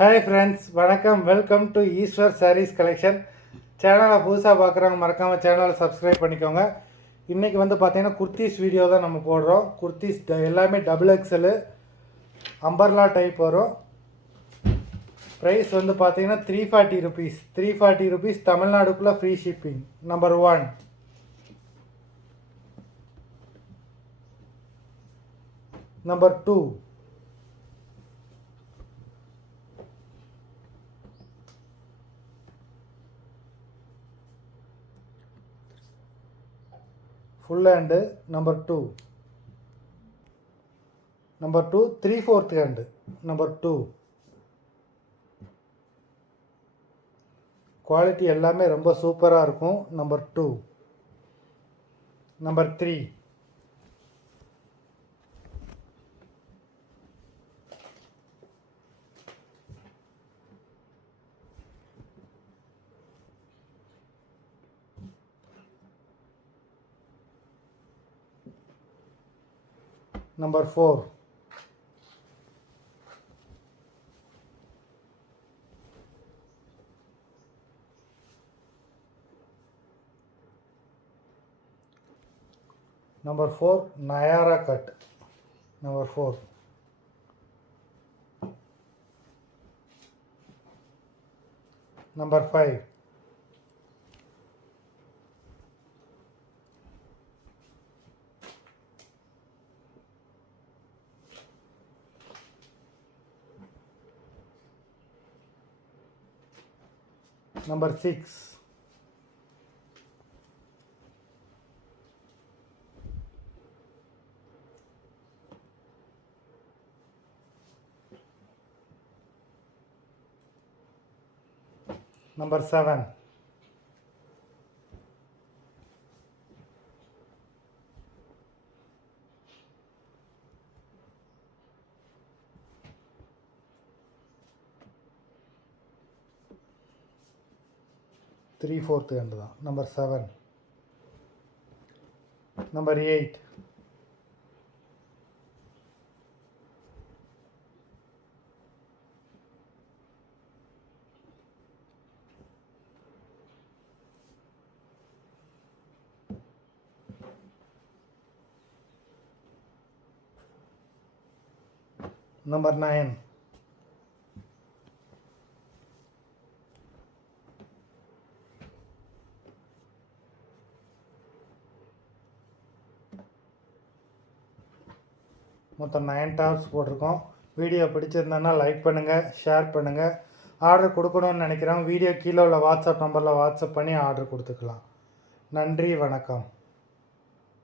Hi friends, வணக்கம். Welcome to Eswar sarees collection. சேனலை புதுசாக பார்க்குறவங்க மறக்காமல் சேனலை சப்ஸ்கிரைப் பண்ணிக்கோங்க. இன்றைக்கி பார்த்தீங்கன்னா குர்த்திஸ் வீடியோ தான் நம்ம போடுறோம். குர்த்திஸ் எல்லாமே டபுள் எக்ஸலு அம்பர்லா டைப் வரும். ப்ரைஸ் பார்த்தீங்கன்னா 340 ருபீஸ். 340 ருபீஸ், தமிழ்நாடுக்குள்ளே free shipping. Number 1. Number 2. full hand number 2. number 2 3/4 hand number 2. குவாலிட்டி எல்லாமே ரொம்ப சூப்பராக இருக்கும். நம்பர் 2. நம்பர் 3. Number 4. Number 4, Nayara cut. Number 4. Number 5. Number 6. Number 7. Three-fourth hand தான். Number 7. Number 8. Number 9. மொத்தம் 9 டாப்ஸ் போட்டிருக்கோம். வீடியோ பிடிச்சிருந்தேன்னா லைக் பண்ணுங்கள், ஷேர் பண்ணுங்கள். ஆர்டர் கொடுக்கணும்னு நினைக்கிறோம். வீடியோ கீழே உள்ள வாட்ஸ்அப் நம்பரில் வாட்ஸ்அப் பண்ணி ஆர்டர் கொடுத்துக்கலாம். நன்றி, வணக்கம்.